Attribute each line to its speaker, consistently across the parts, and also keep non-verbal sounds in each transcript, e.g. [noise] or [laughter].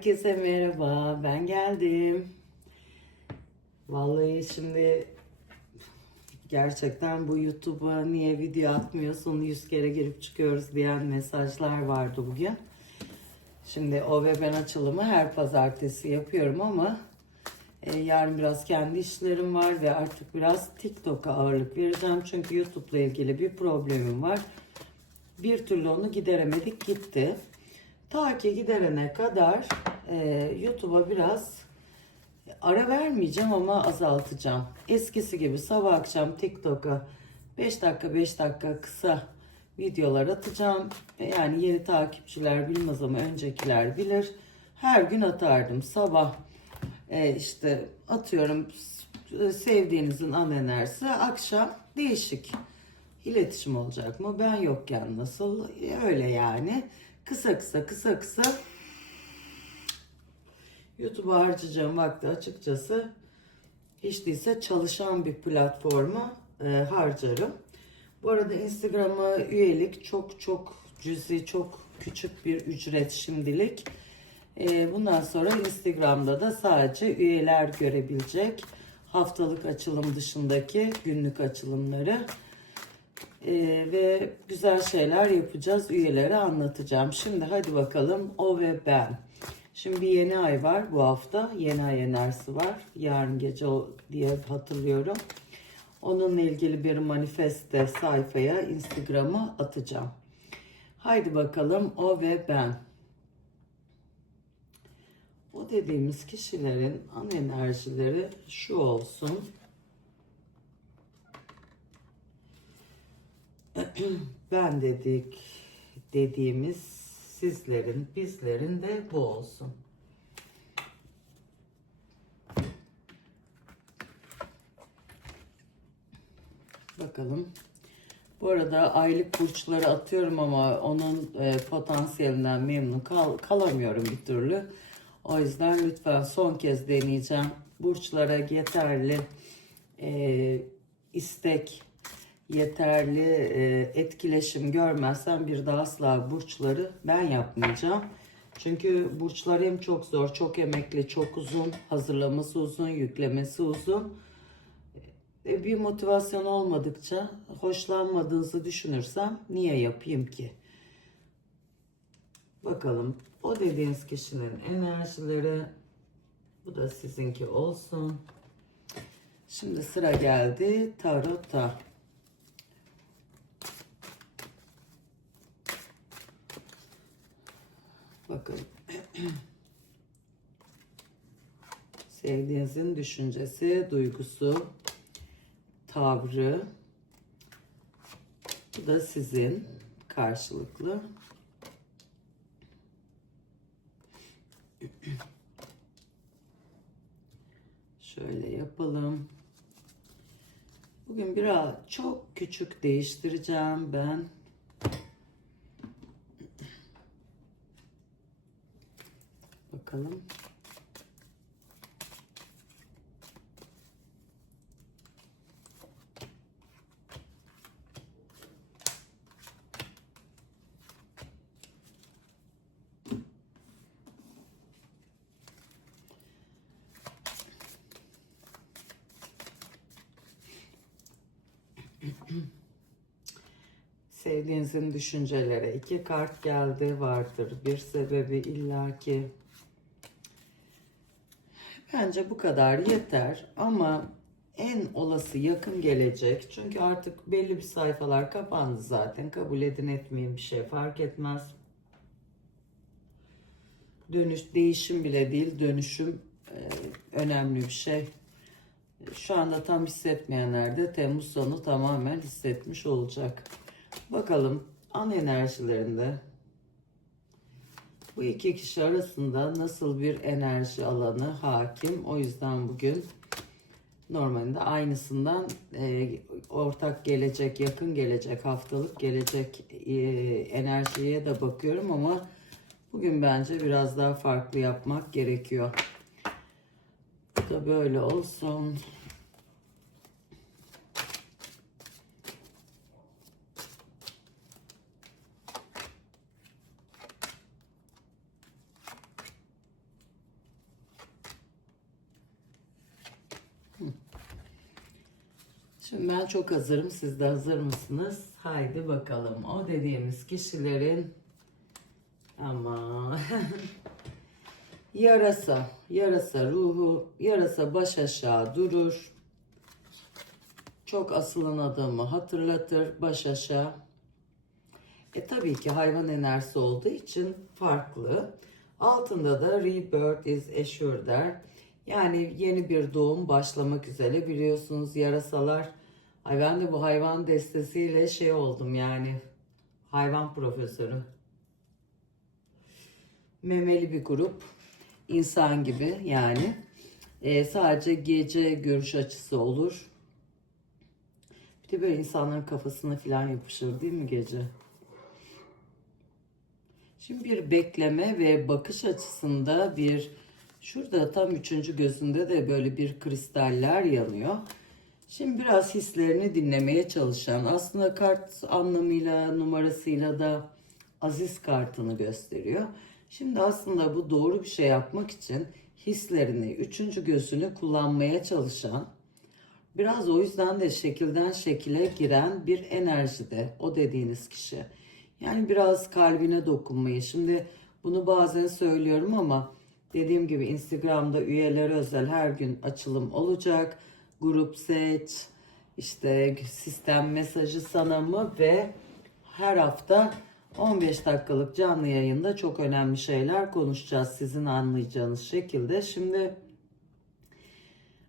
Speaker 1: Herkese merhaba, ben geldim. Vallahi şimdi gerçekten bu YouTube'a niye video atmıyorsun, yüz kere girip çıkıyoruz diyen mesajlar vardı bugün. Şimdi o ve ben açılımı her pazartesi yapıyorum ama e, yarın biraz kendi işlerim var ve artık biraz TikTok'a ağırlık vereceğim. Çünkü YouTube'la ilgili bir problemim var. Bir türlü onu gideremedik gitti. Ta ki giderene kadar e, YouTube'a biraz ara vermeyeceğim ama azaltacağım. Eskisi gibi sabah akşam TikTok'a 5 dakika 5 dakika kısa videolar atacağım. Yani yeni takipçiler bilmez ama öncekiler bilir. Her gün atardım sabah e, işte atıyorum sevdiğinizin an enerjisi akşam değişik iletişim olacak mı? Ben yokken nasıl? E, Öyle yani. Kısa kısa kısa kısa YouTube'a harcayacağım vakti açıkçası hiç değilse çalışan bir platforma e, harcarım. Bu arada Instagram'a üyelik çok çok cüzi, çok küçük bir ücret şimdilik. E, bundan sonra Instagram'da da sadece üyeler görebilecek haftalık açılım dışındaki günlük açılımları e, ve güzel şeyler yapacağız. Üyelere anlatacağım. Şimdi hadi bakalım o ve ben. Şimdi bir yeni ay var bu hafta. Yeni ay enerjisi var. Yarın gece diye hatırlıyorum. Onunla ilgili bir manifeste sayfaya Instagram'a atacağım. Haydi bakalım o ve ben. O dediğimiz kişilerin an enerjileri şu olsun. [clears throat] ben dedik dediğimiz sizlerin, bizlerin de bu olsun. Bakalım. Bu arada aylık burçları atıyorum ama onun e, potansiyelinden memnun kal- kalamıyorum bir türlü. O yüzden lütfen son kez deneyeceğim. Burçlara yeterli e, istek, yeterli e, etkileşim görmezsem bir daha asla burçları ben yapmayacağım. Çünkü burçlar hem çok zor, çok emekli, çok uzun, hazırlaması uzun, yüklemesi uzun. E, bir motivasyon olmadıkça hoşlanmadığınızı düşünürsem niye yapayım ki? Bakalım o dediğiniz kişinin enerjileri bu da sizinki olsun. Şimdi sıra geldi tarota. Bakın. Sevdiğinizin düşüncesi, duygusu, tavrı. Bu da sizin karşılıklı. Şöyle yapalım. Bugün biraz çok küçük değiştireceğim ben. Bakalım. Sevdiğinizin düşüncelere iki kart geldi vardır. Bir sebebi illaki. Bence bu kadar yeter ama en olası yakın gelecek. Çünkü artık belli bir sayfalar kapandı zaten. Kabul edin etmeyin bir şey fark etmez. Dönüş değişim bile değil dönüşüm e, önemli bir şey. Şu anda tam hissetmeyenler de Temmuz sonu tamamen hissetmiş olacak. Bakalım an enerjilerinde bu iki kişi arasında nasıl bir enerji alanı hakim. O yüzden bugün normalde aynısından e, ortak gelecek, yakın gelecek, haftalık gelecek e, enerjiye de bakıyorum ama bugün bence biraz daha farklı yapmak gerekiyor. Bu da böyle olsun. Şimdi ben çok hazırım. Siz de hazır mısınız? Haydi bakalım. O dediğimiz kişilerin ama [laughs] yarasa, yarasa ruhu, yarasa baş aşağı durur. Çok asılan adamı hatırlatır baş aşağı. E tabii ki hayvan enerjisi olduğu için farklı. Altında da rebirth is assured der. Yani yeni bir doğum başlamak üzere biliyorsunuz yarasalar. Ay ben de bu hayvan destesiyle şey oldum yani hayvan profesörü. Memeli bir grup. insan gibi yani. E, sadece gece görüş açısı olur. Bir de böyle insanların kafasına falan yapışır değil mi gece? Şimdi bir bekleme ve bakış açısında bir şurada tam üçüncü gözünde de böyle bir kristaller yanıyor. Şimdi biraz hislerini dinlemeye çalışan aslında kart anlamıyla numarasıyla da aziz kartını gösteriyor. Şimdi aslında bu doğru bir şey yapmak için hislerini, üçüncü gözünü kullanmaya çalışan biraz o yüzden de şekilden şekile giren bir enerjide o dediğiniz kişi. Yani biraz kalbine dokunmayı. Şimdi bunu bazen söylüyorum ama dediğim gibi Instagram'da üyelere özel her gün açılım olacak. Grup seç, işte sistem mesajı sana mı ve her hafta 15 dakikalık canlı yayında çok önemli şeyler konuşacağız sizin anlayacağınız şekilde. Şimdi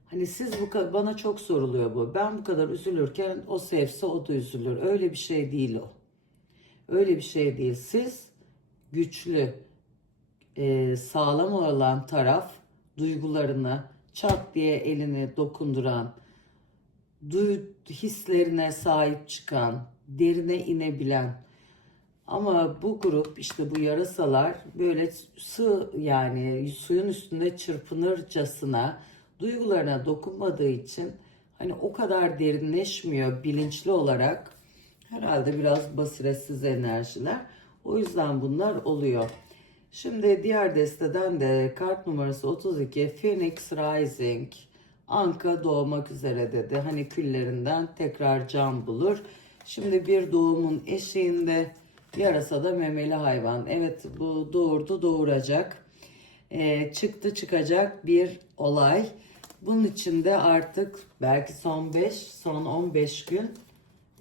Speaker 1: hani siz bu bana çok soruluyor bu. Ben bu kadar üzülürken o sevse o da üzülür. Öyle bir şey değil o. Öyle bir şey değil. Siz güçlü, sağlam olan taraf duygularını çat diye elini dokunduran, duy, hislerine sahip çıkan, derine inebilen. Ama bu grup işte bu yarasalar böyle su yani suyun üstünde çırpınırcasına duygularına dokunmadığı için hani o kadar derinleşmiyor bilinçli olarak. Herhalde biraz basiretsiz enerjiler. O yüzden bunlar oluyor. Şimdi diğer desteden de kart numarası 32 Phoenix Rising. Anka doğmak üzere dedi. Hani küllerinden tekrar can bulur. Şimdi bir doğumun eşiğinde yarasa da memeli hayvan. Evet bu doğurdu doğuracak. Ee, çıktı çıkacak bir olay. Bunun için de artık belki son 5, son 15 gün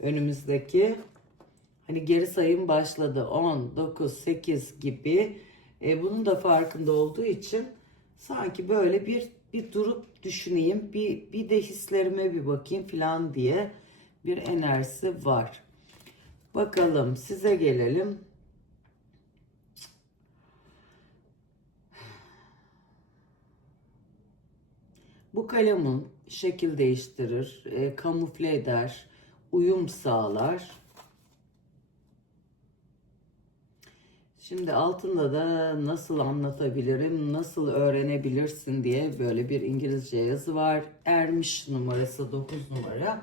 Speaker 1: önümüzdeki hani geri sayım başladı 10, 9, 8 gibi e, bunun da farkında olduğu için sanki böyle bir bir durup düşüneyim bir, bir de hislerime bir bakayım falan diye bir enerjisi var. Bakalım size gelelim. Bu kalemun şekil değiştirir, e, kamufle eder, uyum sağlar. Şimdi altında da nasıl anlatabilirim, nasıl öğrenebilirsin diye böyle bir İngilizce yazı var. Ermiş numarası 9 numara.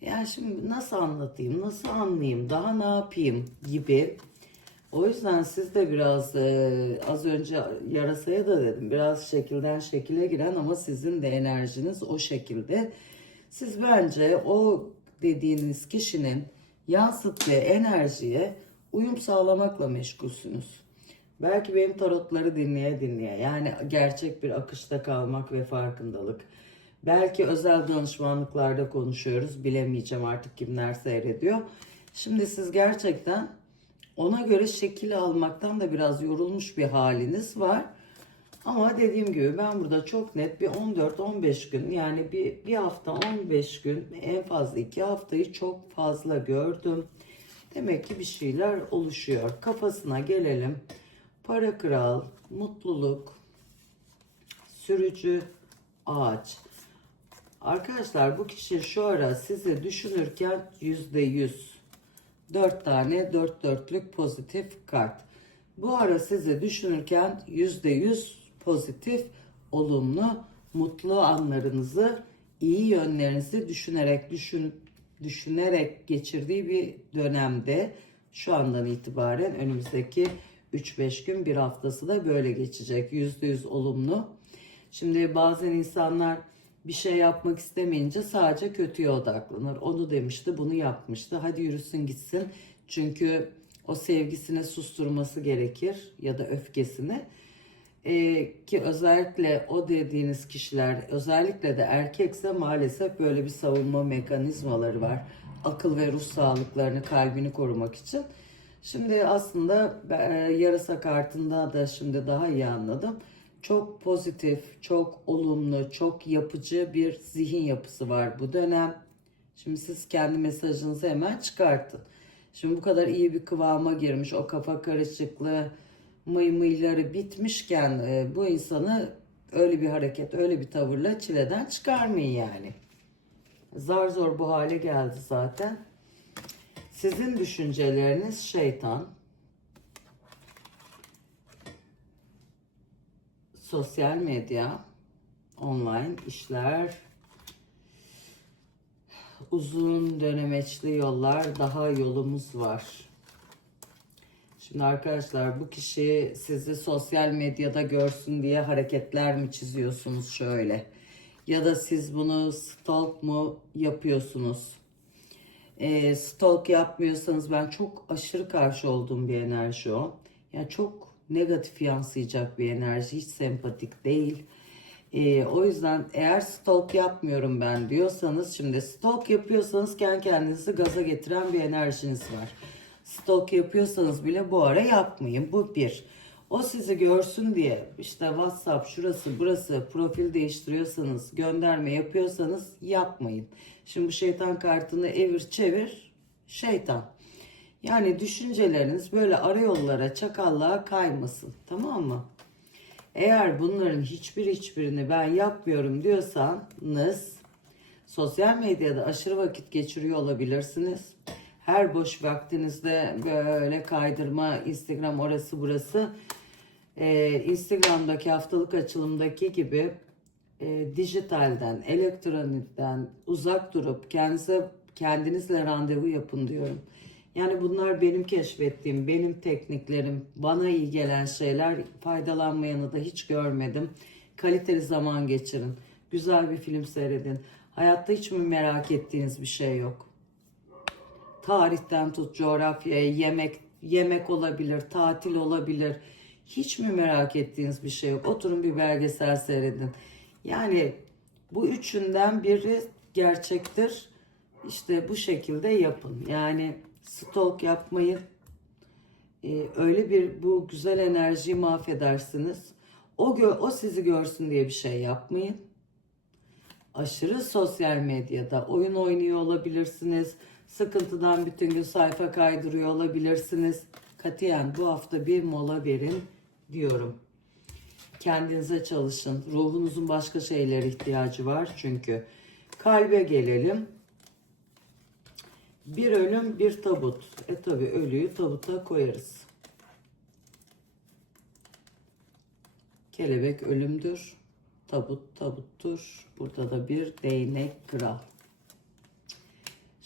Speaker 1: Yani şimdi nasıl anlatayım, nasıl anlayayım, daha ne yapayım gibi. O yüzden siz de biraz e, az önce yarasaya da dedim biraz şekilden şekile giren ama sizin de enerjiniz o şekilde. Siz bence o dediğiniz kişinin yansıttığı enerjiye uyum sağlamakla meşgulsünüz. Belki benim tarotları dinleye dinleye yani gerçek bir akışta kalmak ve farkındalık. Belki özel danışmanlıklarda konuşuyoruz. Bilemeyeceğim artık kimler seyrediyor. Şimdi siz gerçekten ona göre şekil almaktan da biraz yorulmuş bir haliniz var. Ama dediğim gibi ben burada çok net bir 14-15 gün yani bir, bir hafta 15 gün en fazla 2 haftayı çok fazla gördüm. Demek ki bir şeyler oluşuyor. Kafasına gelelim. Para kral, mutluluk, sürücü, ağaç. Arkadaşlar bu kişi şu ara sizi düşünürken yüzde yüz. Dört tane dört dörtlük pozitif kart. Bu ara sizi düşünürken yüzde yüz pozitif, olumlu, mutlu anlarınızı, iyi yönlerinizi düşünerek düşün, düşünerek geçirdiği bir dönemde şu andan itibaren önümüzdeki 3-5 gün bir haftası da böyle geçecek. %100 olumlu. Şimdi bazen insanlar bir şey yapmak istemeyince sadece kötüye odaklanır. Onu demişti, bunu yapmıştı. Hadi yürüsün gitsin. Çünkü o sevgisini susturması gerekir ya da öfkesini. Ee, ki özellikle o dediğiniz kişiler, özellikle de erkekse maalesef böyle bir savunma mekanizmaları var. Akıl ve ruh sağlıklarını, kalbini korumak için. Şimdi aslında e, yarasa kartında da şimdi daha iyi anladım. Çok pozitif, çok olumlu, çok yapıcı bir zihin yapısı var bu dönem. Şimdi siz kendi mesajınızı hemen çıkartın. Şimdi bu kadar iyi bir kıvama girmiş, o kafa karışıklığı, mıy mıyları bitmişken e, bu insanı öyle bir hareket, öyle bir tavırla çileden çıkarmayın yani. Zar zor bu hale geldi zaten. Sizin düşünceleriniz şeytan. Sosyal medya, online işler, uzun dönemeçli yollar, daha yolumuz var. Şimdi arkadaşlar bu kişi sizi sosyal medyada görsün diye hareketler mi çiziyorsunuz şöyle? Ya da siz bunu stalk mu yapıyorsunuz? E, stalk yapmıyorsanız ben çok aşırı karşı olduğum bir enerji o. Yani çok negatif yansıyacak bir enerji. Hiç sempatik değil. E, o yüzden eğer stalk yapmıyorum ben diyorsanız şimdi stalk yapıyorsanız kendi kendinizi gaza getiren bir enerjiniz var. Stalk yapıyorsanız bile bu ara yapmayın. Bu bir. O sizi görsün diye işte WhatsApp şurası burası profil değiştiriyorsanız gönderme yapıyorsanız yapmayın. Şimdi bu şeytan kartını evir çevir şeytan. Yani düşünceleriniz böyle arayollara çakallığa kaymasın tamam mı? Eğer bunların hiçbir hiçbirini ben yapmıyorum diyorsanız sosyal medyada aşırı vakit geçiriyor olabilirsiniz. Her boş vaktinizde böyle kaydırma, Instagram orası burası. Ee, Instagram'daki haftalık açılımdaki gibi e, dijitalden, elektronikten uzak durup kendinize kendinizle randevu yapın diyorum. Yani bunlar benim keşfettiğim, benim tekniklerim, bana iyi gelen şeyler. Faydalanmayanı da hiç görmedim. Kaliteli zaman geçirin. Güzel bir film seyredin. Hayatta hiç mi merak ettiğiniz bir şey yok? Tarihten tut coğrafyaya, yemek yemek olabilir, tatil olabilir. Hiç mi merak ettiğiniz bir şey yok? Oturun bir belgesel seyredin. Yani bu üçünden biri gerçektir. İşte bu şekilde yapın. Yani stalk yapmayın. Ee, öyle bir bu güzel enerjiyi mahvedersiniz. O gö o sizi görsün diye bir şey yapmayın. Aşırı sosyal medyada oyun oynuyor olabilirsiniz. Sıkıntıdan bütün gün sayfa kaydırıyor olabilirsiniz. Katiyen bu hafta bir mola verin diyorum. Kendinize çalışın. Ruhunuzun başka şeylere ihtiyacı var çünkü. Kalbe gelelim. Bir ölüm bir tabut. E tabi ölüyü tabuta koyarız. Kelebek ölümdür. Tabut tabuttur. Burada da bir değnek kral.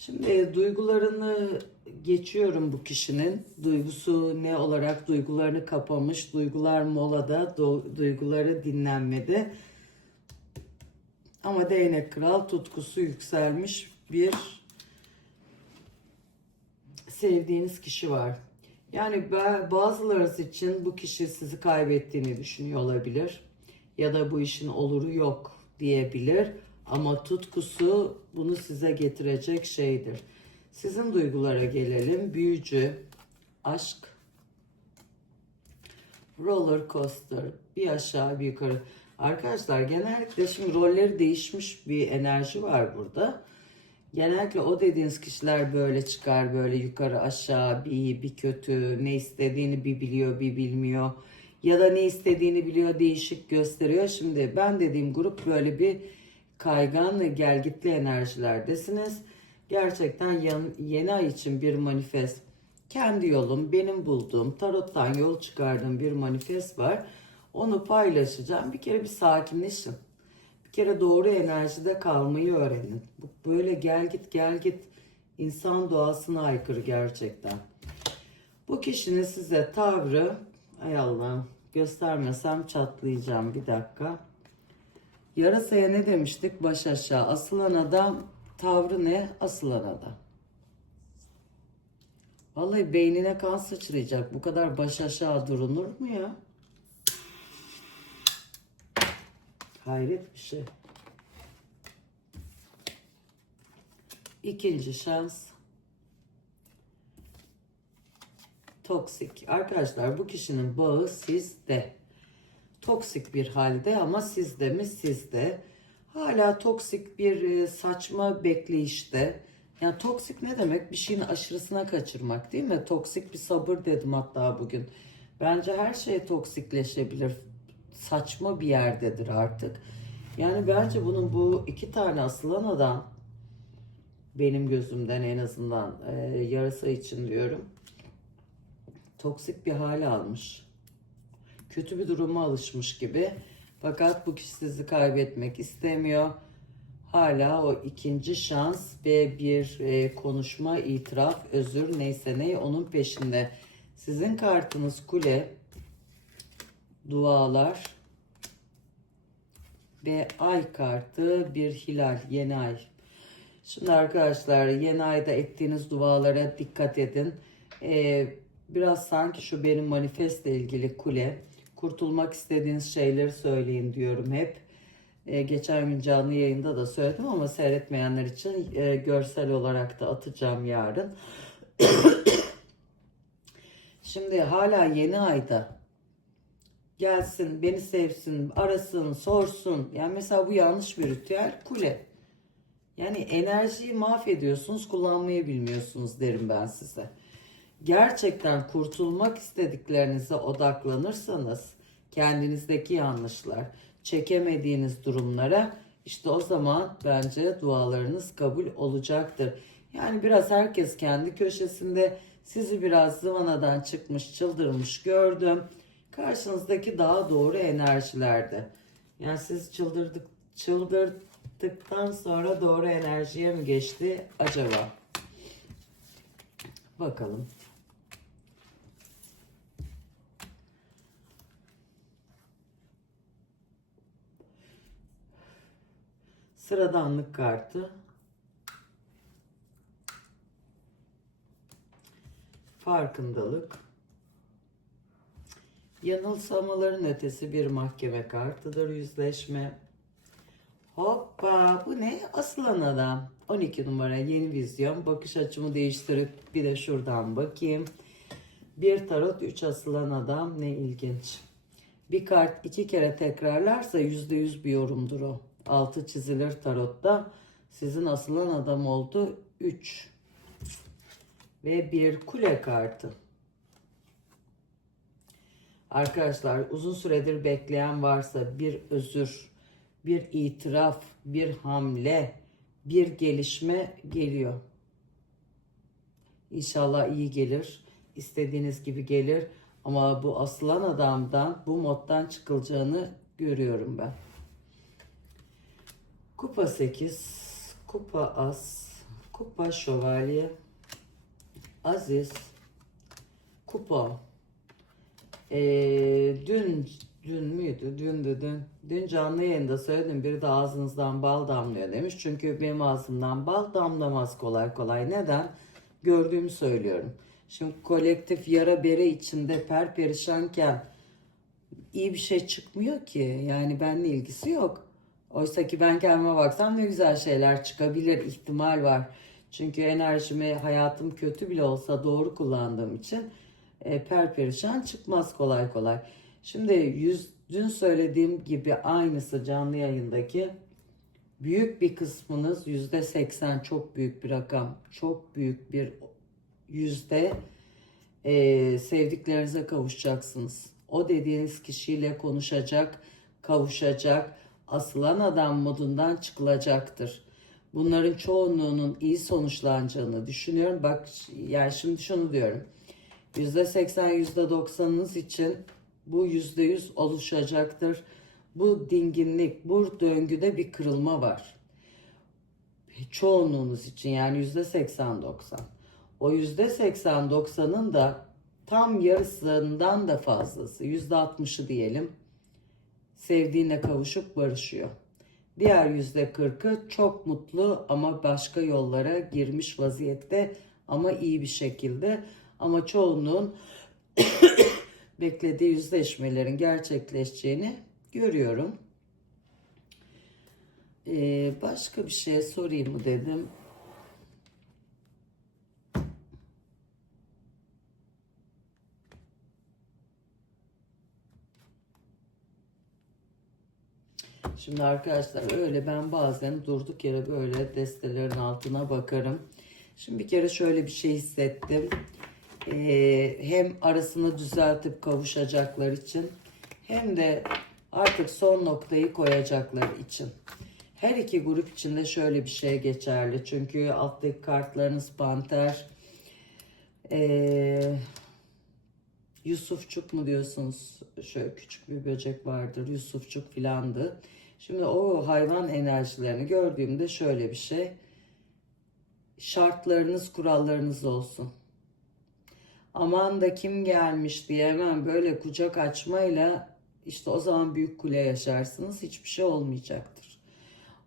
Speaker 1: Şimdi duygularını geçiyorum bu kişinin. Duygusu ne olarak duygularını kapamış. Duygular molada, du- duyguları dinlenmedi. Ama değnek kral tutkusu yükselmiş bir sevdiğiniz kişi var. Yani ba- bazılarınız için bu kişi sizi kaybettiğini düşünüyor olabilir. Ya da bu işin oluru yok diyebilir. Ama tutkusu bunu size getirecek şeydir. Sizin duygulara gelelim. Büyücü, aşk, roller coaster, bir aşağı bir yukarı. Arkadaşlar genellikle şimdi rolleri değişmiş bir enerji var burada. Genellikle o dediğiniz kişiler böyle çıkar böyle yukarı aşağı bir iyi bir kötü ne istediğini bir biliyor bir bilmiyor ya da ne istediğini biliyor değişik gösteriyor. Şimdi ben dediğim grup böyle bir kaygan ve gelgitli enerjilerdesiniz. Gerçekten yeni ay için bir manifest kendi yolum benim bulduğum tarottan yol çıkardığım bir manifest var. Onu paylaşacağım. Bir kere bir sakinleşin. Bir kere doğru enerjide kalmayı öğrenin. Böyle gel git gel git insan doğasına aykırı gerçekten. Bu kişinin size tavrı ay Allah'ım göstermesem çatlayacağım bir dakika. Yarasaya ne demiştik? Baş aşağı. Asılan adam tavrı ne? Asılan adam. Vallahi beynine kan sıçrayacak. Bu kadar baş aşağı durunur mu ya? Hayret bir şey. İkinci şans. Toksik. Arkadaşlar bu kişinin bağı sizde. Toksik bir halde ama sizde mi sizde. Hala toksik bir e, saçma bekleyişte. Yani toksik ne demek? Bir şeyin aşırısına kaçırmak değil mi? Toksik bir sabır dedim hatta bugün. Bence her şey toksikleşebilir. Saçma bir yerdedir artık. Yani bence bunun bu iki tane asılan adam benim gözümden en azından e, yarasa için diyorum. Toksik bir hale almış. Kötü bir duruma alışmış gibi. Fakat bu kişi sizi kaybetmek istemiyor. Hala o ikinci şans ve bir e, konuşma, itiraf, özür neyse ne onun peşinde. Sizin kartınız kule, dualar ve ay kartı bir hilal, yeni ay. Şimdi arkadaşlar yeni ayda ettiğiniz dualara dikkat edin. Ee, biraz sanki şu benim manifestle ilgili kule. Kurtulmak istediğiniz şeyleri söyleyin diyorum hep. Ee, geçen gün canlı yayında da söyledim ama seyretmeyenler için e, görsel olarak da atacağım yarın. [coughs] Şimdi hala yeni ayda gelsin, beni sevsin, arasın, sorsun. Yani mesela bu yanlış bir ritüel kule. Yani enerjiyi mahvediyorsunuz, kullanmayı bilmiyorsunuz derim ben size. Gerçekten kurtulmak istediklerinize odaklanırsanız kendinizdeki yanlışlar, çekemediğiniz durumlara işte o zaman bence dualarınız kabul olacaktır. Yani biraz herkes kendi köşesinde sizi biraz zıvanadan çıkmış, çıldırmış gördüm. Karşınızdaki daha doğru enerjilerde. Yani siz çıldırdık, çıldırdıktan sonra doğru enerjiye mi geçti acaba? Bakalım. Sıradanlık kartı. Farkındalık. Yanılsamaların ötesi bir mahkeme kartıdır yüzleşme. Hoppa bu ne? Aslan adam. 12 numara yeni vizyon. Bakış açımı değiştirip bir de şuradan bakayım. Bir tarot 3 asılan adam ne ilginç. Bir kart iki kere tekrarlarsa %100 bir yorumdur o. Altı çizilir tarotta. Sizin asılan adam oldu 3. Ve bir kule kartı. Arkadaşlar uzun süredir bekleyen varsa bir özür, bir itiraf, bir hamle, bir gelişme geliyor. İnşallah iyi gelir. İstediğiniz gibi gelir. Ama bu asılan adamdan, bu moddan çıkılacağını görüyorum ben. Kupa 8, kupa as, kupa şövalye, aziz, kupa ee, dün dün müydü? Dündü dün. Dün canlı yayında söyledim. Biri de ağzınızdan bal damlıyor demiş. Çünkü benim ağzımdan bal damlamaz kolay kolay. Neden? Gördüğümü söylüyorum. Şimdi kolektif yara bere içinde perperişanken iyi bir şey çıkmıyor ki. Yani benimle ilgisi yok. Oysa ki ben kendime baksam ne güzel şeyler çıkabilir. ihtimal var. Çünkü enerjimi hayatım kötü bile olsa doğru kullandığım için e, perperişan çıkmaz kolay kolay. Şimdi yüz, dün söylediğim gibi aynısı canlı yayındaki büyük bir kısmınız yüzde seksen çok büyük bir rakam çok büyük bir yüzde e, sevdiklerinize kavuşacaksınız. O dediğiniz kişiyle konuşacak, kavuşacak, asılan adam modundan çıkılacaktır. Bunların çoğunluğunun iyi sonuçlanacağını düşünüyorum. Bak yani şimdi şunu diyorum. %80, %90'ınız için bu %100 oluşacaktır. Bu dinginlik, bu döngüde bir kırılma var. Çoğunluğunuz için yani %80-90. O %80-90'ın da tam yarısından da fazlası, %60'ı diyelim, sevdiğine kavuşup barışıyor. Diğer yüzde kırkı çok mutlu ama başka yollara girmiş vaziyette ama iyi bir şekilde. Ama çoğunluğun [coughs] beklediği yüzleşmelerin gerçekleşeceğini görüyorum. Ee, başka bir şey sorayım mı dedim. Şimdi arkadaşlar öyle ben bazen durduk yere böyle destelerin altına bakarım. Şimdi bir kere şöyle bir şey hissettim. Ee, hem arasını düzeltip kavuşacaklar için hem de artık son noktayı koyacaklar için. Her iki grup için de şöyle bir şey geçerli. Çünkü alttaki kartlarınız panter, ee, Yusufçuk mu diyorsunuz? Şöyle küçük bir böcek vardır. Yusufçuk filandı. Şimdi o hayvan enerjilerini gördüğümde şöyle bir şey. Şartlarınız, kurallarınız olsun. Aman da kim gelmiş diye hemen böyle kucak açmayla işte o zaman büyük kule yaşarsınız. Hiçbir şey olmayacaktır.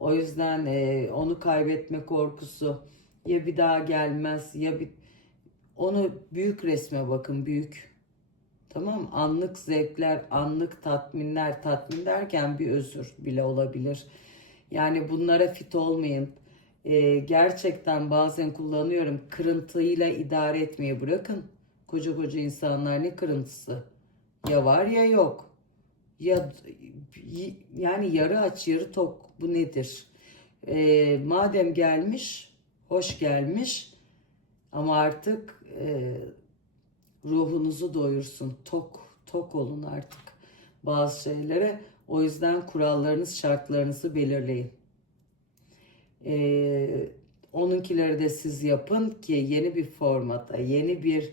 Speaker 1: O yüzden e, onu kaybetme korkusu ya bir daha gelmez ya bir onu büyük resme bakın büyük. Tamam anlık zevkler, anlık tatminler, tatmin derken bir özür bile olabilir. Yani bunlara fit olmayın. Ee, gerçekten bazen kullanıyorum. Kırıntıyla idare etmeyi bırakın. Koca koca insanlar ne kırıntısı? Ya var ya yok. Ya yani yarı aç yarı tok bu nedir? Ee, madem gelmiş, hoş gelmiş ama artık e, ruhunuzu doyursun. Tok, tok olun artık bazı şeylere. O yüzden kurallarınız, şartlarınızı belirleyin. Ee, onunkileri de siz yapın ki yeni bir formata, yeni bir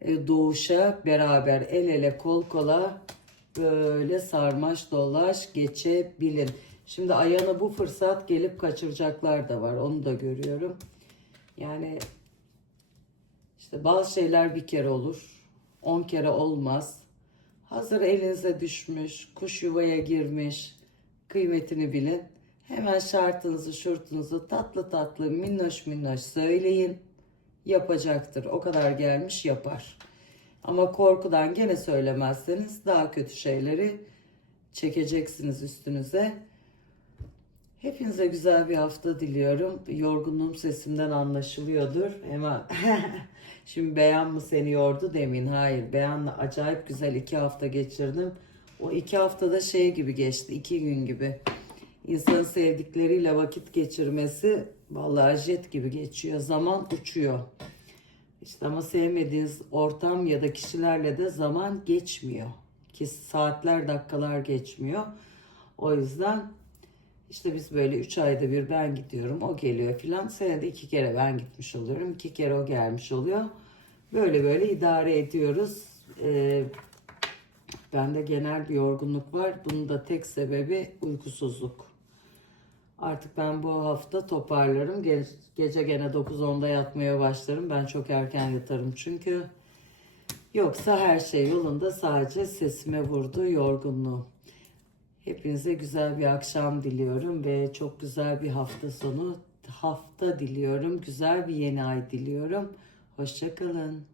Speaker 1: e, doğuşa beraber el ele kol kola böyle sarmaş dolaş geçebilin. Şimdi ayağına bu fırsat gelip kaçıracaklar da var. Onu da görüyorum. Yani işte bazı şeyler bir kere olur. On kere olmaz. Hazır elinize düşmüş, kuş yuvaya girmiş. Kıymetini bilin. Hemen şartınızı, şurtunuzu tatlı tatlı, minnoş minnoş söyleyin. Yapacaktır. O kadar gelmiş yapar. Ama korkudan gene söylemezseniz daha kötü şeyleri çekeceksiniz üstünüze. Hepinize güzel bir hafta diliyorum. Yorgunluğum sesimden anlaşılıyordur. Ama [laughs] şimdi beyan mı seni yordu demin. Hayır beyanla acayip güzel iki hafta geçirdim. O iki haftada şey gibi geçti. iki gün gibi. İnsanın sevdikleriyle vakit geçirmesi vallahi jet gibi geçiyor. Zaman uçuyor. İşte ama sevmediğiniz ortam ya da kişilerle de zaman geçmiyor. Ki saatler dakikalar geçmiyor. O yüzden işte biz böyle 3 ayda bir ben gidiyorum, o geliyor filan. Senede iki kere ben gitmiş oluyorum, iki kere o gelmiş oluyor. Böyle böyle idare ediyoruz. Ee, bende genel bir yorgunluk var. Bunun da tek sebebi uykusuzluk. Artık ben bu hafta toparlarım. Ge- gece gene 9-10'da yatmaya başlarım. Ben çok erken yatarım çünkü. Yoksa her şey yolunda sadece sesime vurdu yorgunluğu. Hepinize güzel bir akşam diliyorum ve çok güzel bir hafta sonu hafta diliyorum. Güzel bir yeni ay diliyorum. Hoşçakalın.